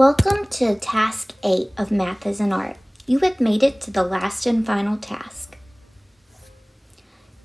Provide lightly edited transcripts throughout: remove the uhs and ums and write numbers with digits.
Welcome to Task 8 of Math is an Art. You have made it to the last and final task.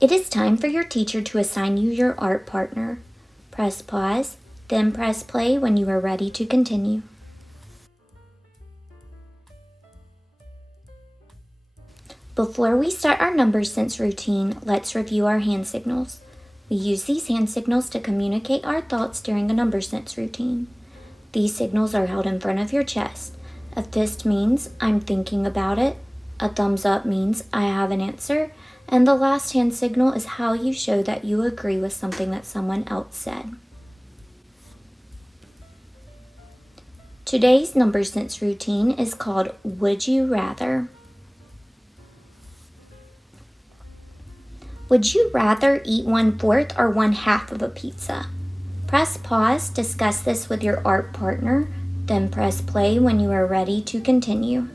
It is time for your teacher to assign you your art partner. Press pause, then press play when you are ready to continue. Before we start our number sense routine, let's review our hand signals. We use these hand signals to communicate our thoughts during a number sense routine. These signals are held in front of your chest. A fist means I'm thinking about it. A thumbs up means I have an answer. And the last hand signal is how you show that you agree with something that someone else said. Today's number sense routine is called Would You Rather? Would you rather eat 1/4 or 1/2 of a pizza? Press pause, discuss this with your art partner, then press play when you are ready to continue.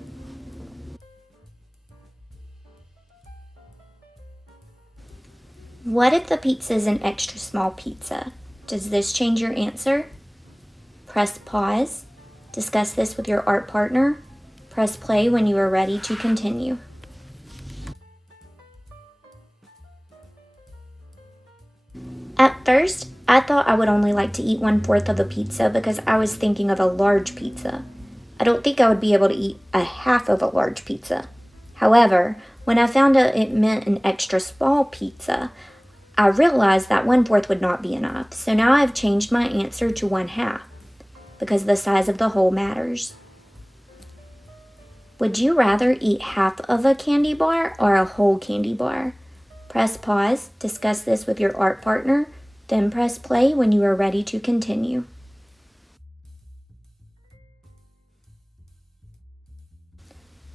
What if the pizza is an extra small pizza? Does this change your answer? Press pause, discuss this with your art partner, press play when you are ready to continue. At first, I thought I would only like to eat 1/4 of a pizza because I was thinking of a large pizza. I don't think I would be able to eat 1/2 of a large pizza. However, when I found out it meant an extra small pizza, I realized that 1/4 would not be enough. So now I've changed my answer to 1/2 because the size of the whole matters. Would you rather eat half of a candy bar or a whole candy bar? Press pause, discuss this with your art partner, then press play when you are ready to continue.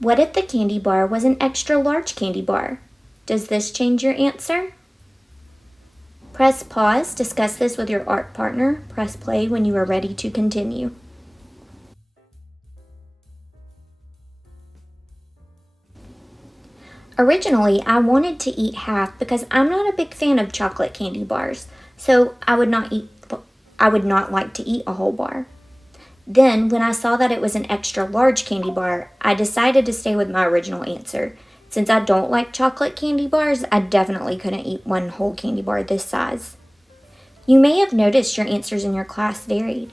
What if the candy bar was an extra large candy bar? Does this change your answer? Press pause, discuss this with your art partner, press play when you are ready to continue. Originally, I wanted to eat half because I'm not a big fan of chocolate candy bars, so I would not like to eat a whole bar. Then, when I saw that it was an extra large candy bar, I decided to stay with my original answer. Since I don't like chocolate candy bars, I definitely couldn't eat one whole candy bar this size. You may have noticed your answers in your class varied.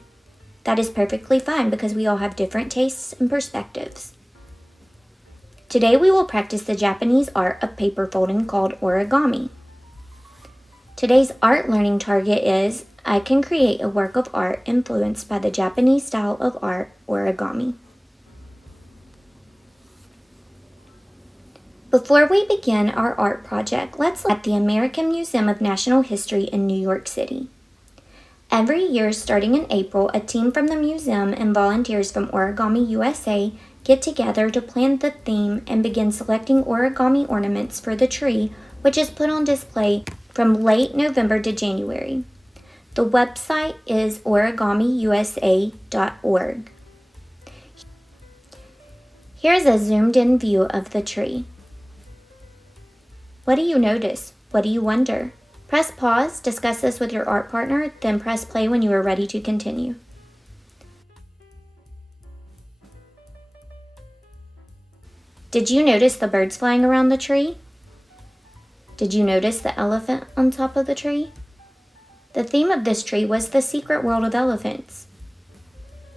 That is perfectly fine because we all have different tastes and perspectives. Today we will practice the Japanese art of paper folding called origami. Today's art learning target is I can create a work of art influenced by the Japanese style of art, origami. Before we begin our art project, let's look at the American Museum of National History in New York City. Every year, starting in April, a team from the museum and volunteers from Origami USA get together to plan the theme and begin selecting origami ornaments for the tree, which is put on display from late November to January. The website is origamiusa.org. Here is a zoomed-in view of the tree. What do you notice? What do you wonder? Press pause, discuss this with your art partner, then press play when you are ready to continue. Did you notice the birds flying around the tree? Did you notice the elephant on top of the tree? The theme of this tree was the secret world of elephants.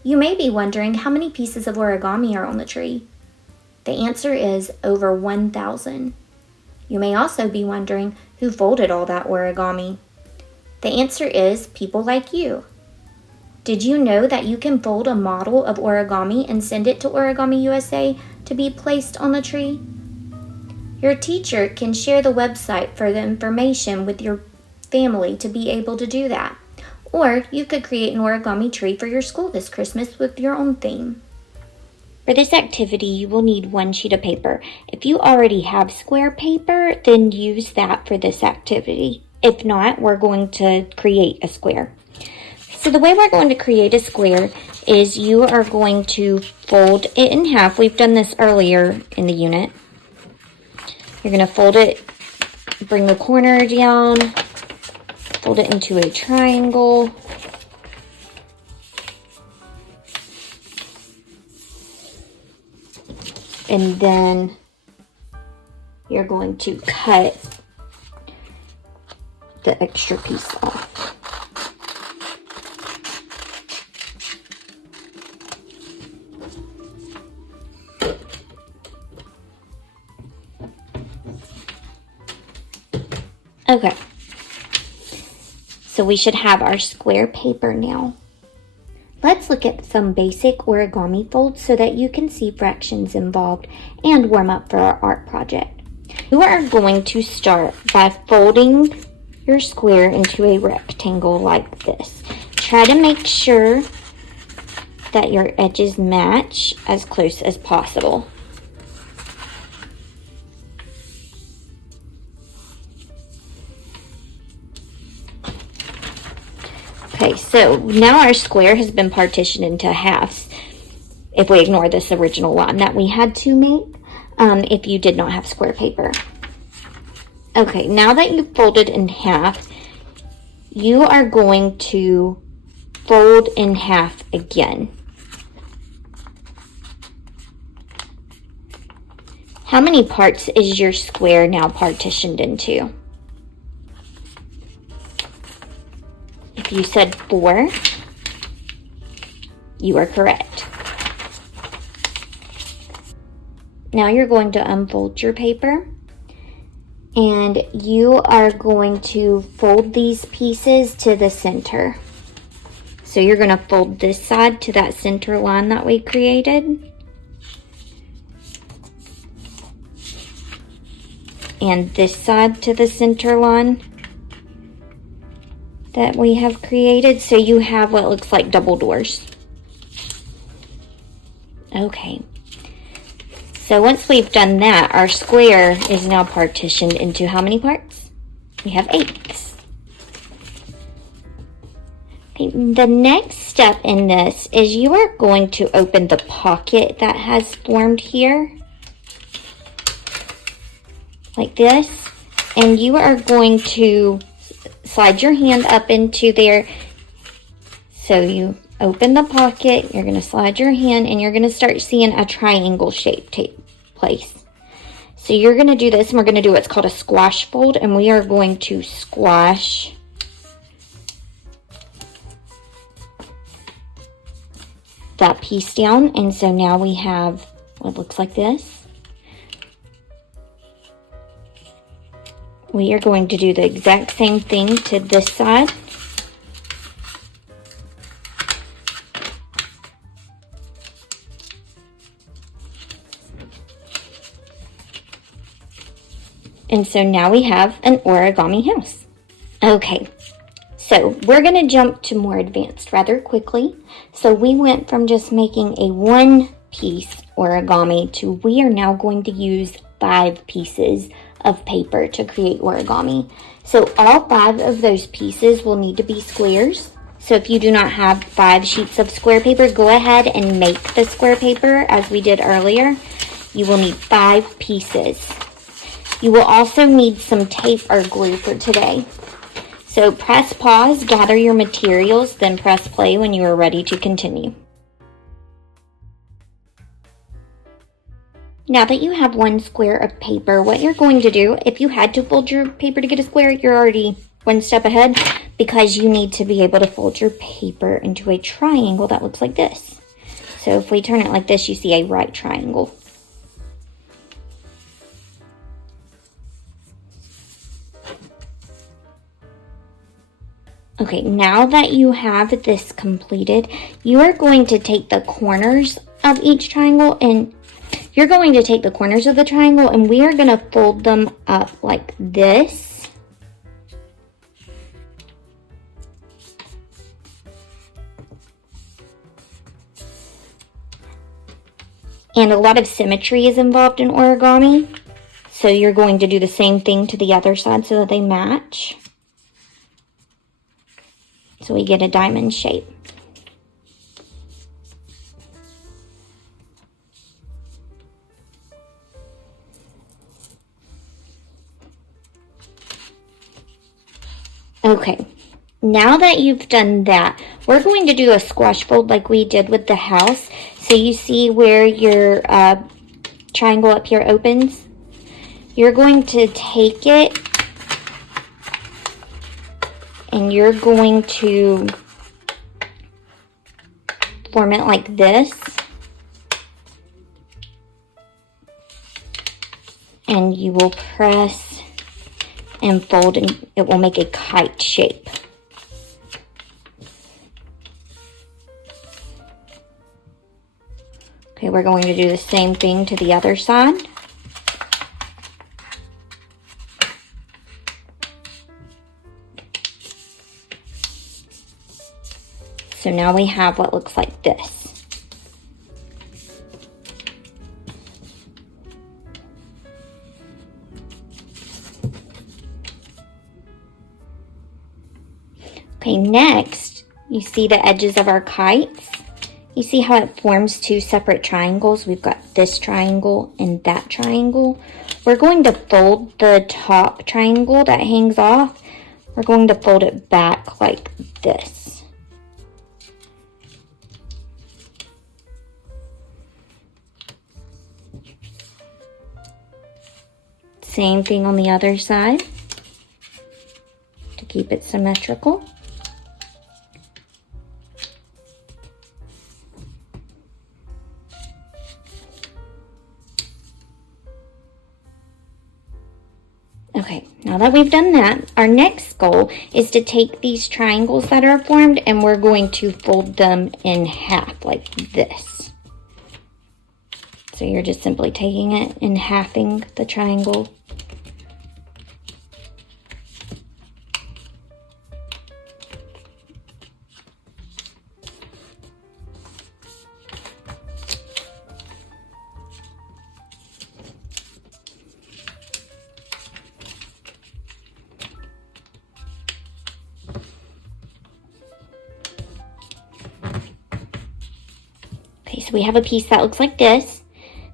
You may be wondering how many pieces of origami are on the tree. The answer is over 1,000. You may also be wondering who folded all that origami. The answer is people like you. Did you know that you can fold a model of origami and send it to Origami USA to be placed on the tree? Your teacher can share the website for the information with your family to be able to do that. Or you could create an origami tree for your school this Christmas with your own theme. For this activity, you will need 1 sheet of paper. If you already have square paper, then use that for this activity. If not, we're going to create a square. So the way we're going to create a square is you are going to fold it in half. We've done this earlier in the unit. You're going to fold it, bring the corner down, fold it into a triangle, and then you're going to cut the extra piece off. Okay, so we should have our square paper now. Let's look at some basic origami folds so that you can see fractions involved and warm up for our art project. You are going to start by folding your square into a rectangle like this. Try to make sure that your edges match as close as possible. Okay, so now our square has been partitioned into halves, if we ignore this original one that we had to make if you did not have square paper. Okay, now that you've folded in half, you are going to fold in half again. How many parts is your square now partitioned into? If you said 4, you are correct. Now you're going to unfold your paper, and you are going to fold these pieces to the center. So you're going to fold this side to that center line that we created. And this side to the center line that we have created, so you have what looks like double doors. Okay, so once we've done that, our square is now partitioned into how many parts? We have 8. Okay, the next step in this is you are going to open the pocket that has formed here, like this, and you are going to slide your hand up into there. So you open the pocket, you're going to slide your hand, and you're going to start seeing a triangle shape take place. So you're going to do this, and we're going to do what's called a squash fold, and we are going to squash that piece down. And so now we have what looks like this. We are going to do the exact same thing to this side. And so now we have an origami house. Okay, so we're going to jump to more advanced rather quickly. So we went from just making a 1-piece origami to we are now going to use 5 pieces of paper to create origami. So all 5 of those pieces will need to be squares. So if you do not have 5 sheets of square paper, go ahead and make the square paper as we did earlier. You will need 5 pieces. You will also need some tape or glue for today. So press pause, gather your materials, then press play when you are ready to continue. Now that you have 1 square of paper, what you're going to do, if you had to fold your paper to get a square, you're already 1 step ahead, because you need to be able to fold your paper into a triangle that looks like this. So if we turn it like this, you see a right triangle. Okay, now that you have this completed, you are going to take the corners of each triangle, and you're going to take the corners of the triangle, and we are going to fold them up like this. And a lot of symmetry is involved in origami. So you're going to do the same thing to the other side so that they match. So we get a diamond shape. Okay, now that you've done that, we're going to do a squash fold like we did with the house. So you see where your triangle up here opens, you're going to take it and you're going to form it like this. And you will press and fold and it will make a kite shape. Okay, we're going to do the same thing to the other side. So now we have what looks like this. Okay, next, you see the edges of our kites? You see how it forms two separate triangles? We've got this triangle and that triangle. We're going to fold the top triangle that hangs off. We're going to fold it back like this. Same thing on the other side to keep it symmetrical. Okay, now that we've done that, our next goal is to take these triangles that are formed and we're going to fold them in half like this. So you're just simply taking it and halving the triangle. Okay, so we have a piece that looks like this.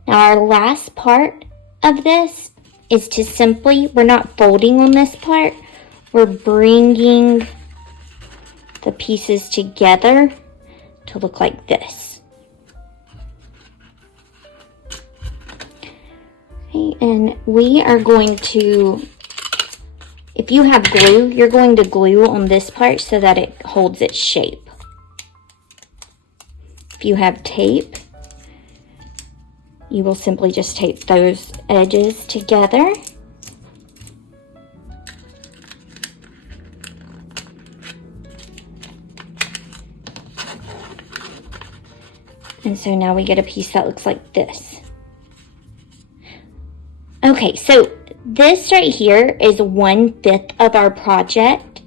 Now our last part of this is to simply, we're not folding on this part, we're bringing the pieces together to look like this. Okay, and we are going to, if you have glue, you're going to glue on this part so that it holds its shape. If you have tape, you will simply just tape those edges together. And so now we get a piece that looks like this. Okay, so this right here is 1/5 of our project.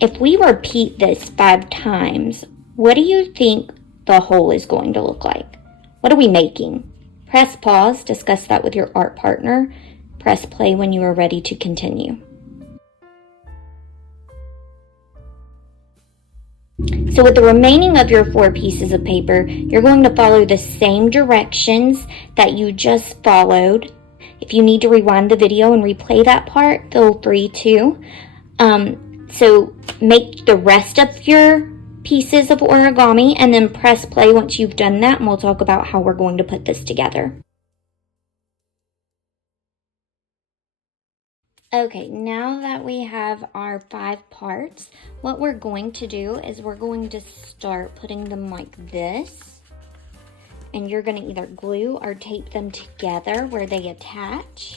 If we repeat this 5 times, what do you think the whole is going to look like? What are we making? Press pause, discuss that with your art partner. Press play when you are ready to continue. So with the remaining of your 4 pieces of paper, you're going to follow the same directions that you just followed. If you need to rewind the video and replay that part, feel free to. So make the rest of your pieces of origami and then press play once you've done that, and we'll talk about how we're going to put this together. Okay, now that we have our 5 parts, what we're going to do is we're going to start putting them like this. And you're going to either glue or tape them together where they attach.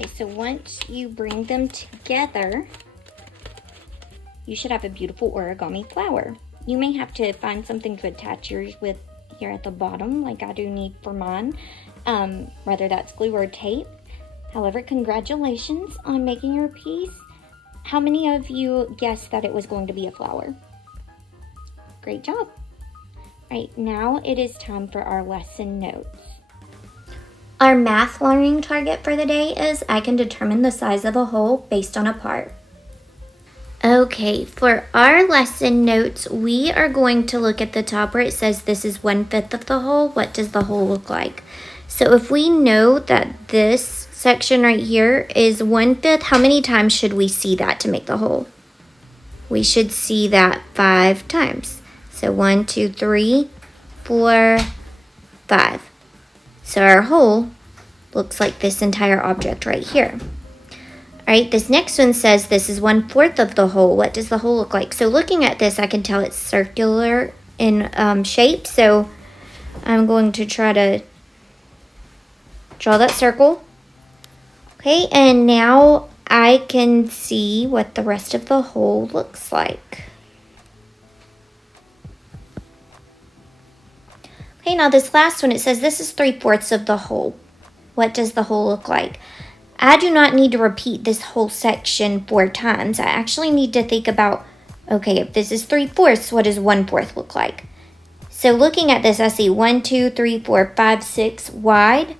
Okay, so once you bring them together, you should have a beautiful origami flower. You may have to find something to attach yours with here at the bottom, like I do need for mine, whether that's glue or tape. However, congratulations on making your piece. How many of you guessed that it was going to be a flower? Great job. Right, now it is time for our lesson notes. Our math learning target for the day is I can determine the size of a hole based on a part. Okay, for our lesson notes, we are going to look at the top where it says this is 1/5 of the hole. What does the hole look like? So if we know that this section right here is 1/5, how many times should we see that to make the hole? We should see that 5 times. So 1, 2, 3, 4, 5. So our hole looks like this entire object right here. All right, this next one says this is 1/4 of the hole. What does the hole look like? So looking at this, I can tell it's circular in shape. So I'm going to try to draw that circle. Okay, and now I can see what the rest of the hole looks like. Okay, now this last one, it says this is 3/4 of the hole. What does the hole look like? I do not need to repeat this whole section 4 times. I actually need to think about, okay, if this is 3/4, what does 1/4 look like? So looking at this, I see 1, 2, 3, 4, 5, 6 wide.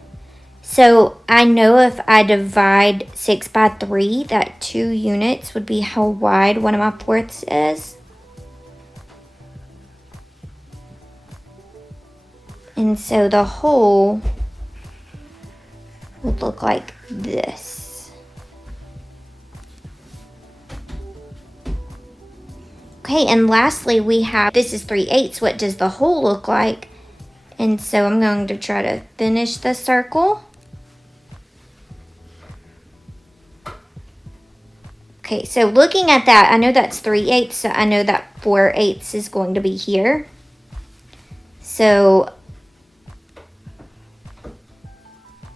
So I know if I divide 6 by 3, that 2 units would be how wide one of my fourths is. And so the hole would look like this. Okay, and lastly we have, this is 3/8. What does the hole look like? And so I'm going to try to finish the circle. Okay, so looking at that, I know that's 3/8, so I know that 4/8 is going to be here. So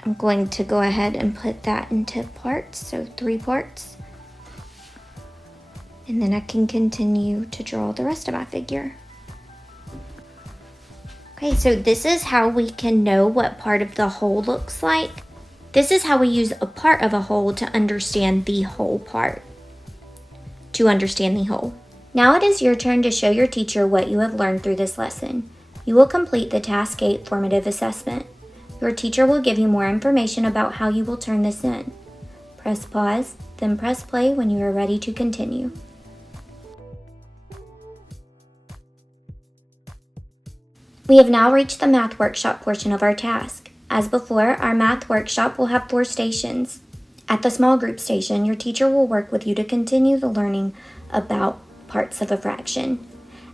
I'm going to go ahead and put that into parts, so 3 parts. And then I can continue to draw the rest of my figure. Okay, so this is how we can know what part of the hole looks like. This is how we use a part of a hole to understand the whole part. To understand the whole. Now it is your turn to show your teacher what you have learned through this lesson. You will complete the Task 8 formative assessment. Your teacher will give you more information about how you will turn this in. Press pause, then press play when you are ready to continue. We have now reached the math workshop portion of our task. As before, our math workshop will have 4 stations. At the small group station, your teacher will work with you to continue the learning about parts of a fraction.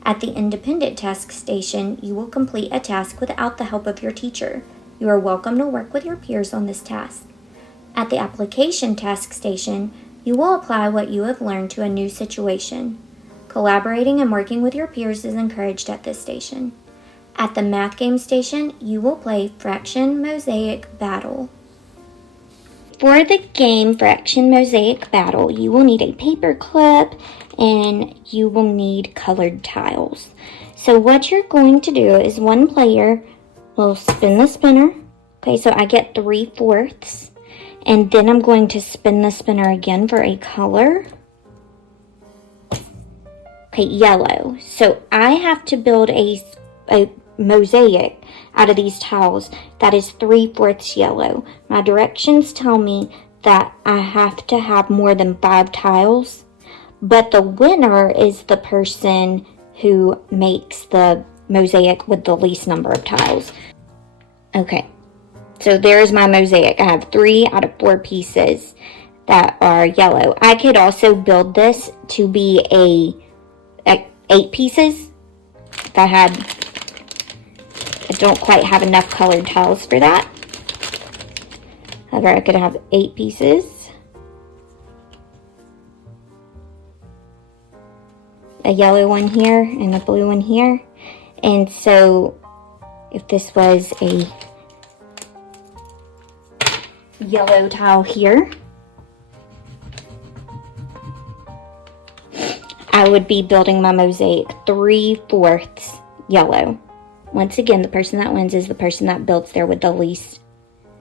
At the independent task station, you will complete a task without the help of your teacher. You are welcome to work with your peers on this task. At the application task station, you will apply what you have learned to a new situation. Collaborating and working with your peers is encouraged at this station. At the math game station, you will play Fraction Mosaic Battle. For the game Fraction Mosaic Battle, you will need a paper clip and you will need colored tiles. So what you're going to do is one player will spin the spinner. Okay, so I get 3/4. And then I'm going to spin the spinner again for a color. Okay, yellow. So I have to build a mosaic out of these tiles that is 3/4 yellow. My directions tell me that I have to have more than 5 tiles, but the winner is the person who makes the mosaic with the least number of tiles. Okay, so there's my mosaic. I have 3 out of 4 pieces that are yellow. I could also build this to be a 8 pieces if I don't quite have enough colored tiles for that. However, I could have 8 pieces. A yellow one here and a blue one here. And so if this was a yellow tile here, would be building my mosaic 3/4 yellow. Once again, the person that wins is the person that builds there with the least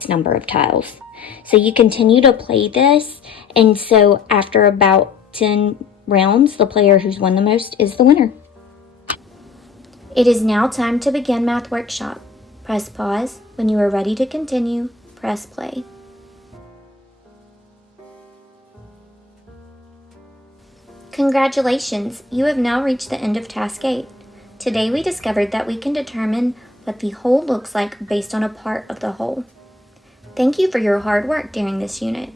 number of tiles. So you continue to play this, and so after about 10 rounds, the player who's won the most is the winner. It is now time to begin Math Workshop. Press pause. When you are ready to continue, press play. Congratulations! You have now reached the end of Task 8. Today we discovered that we can determine what the whole looks like based on a part of the whole. Thank you for your hard work during this unit.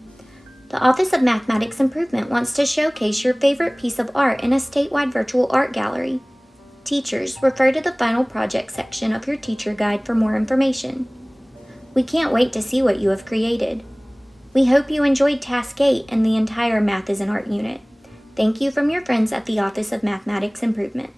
The Office of Mathematics Improvement wants to showcase your favorite piece of art in a statewide virtual art gallery. Teachers, refer to the final project section of your teacher guide for more information. We can't wait to see what you have created. We hope you enjoyed Task 8 and the entire Math is an Art unit. Thank you from your friends at the Office of Mathematics Improvement.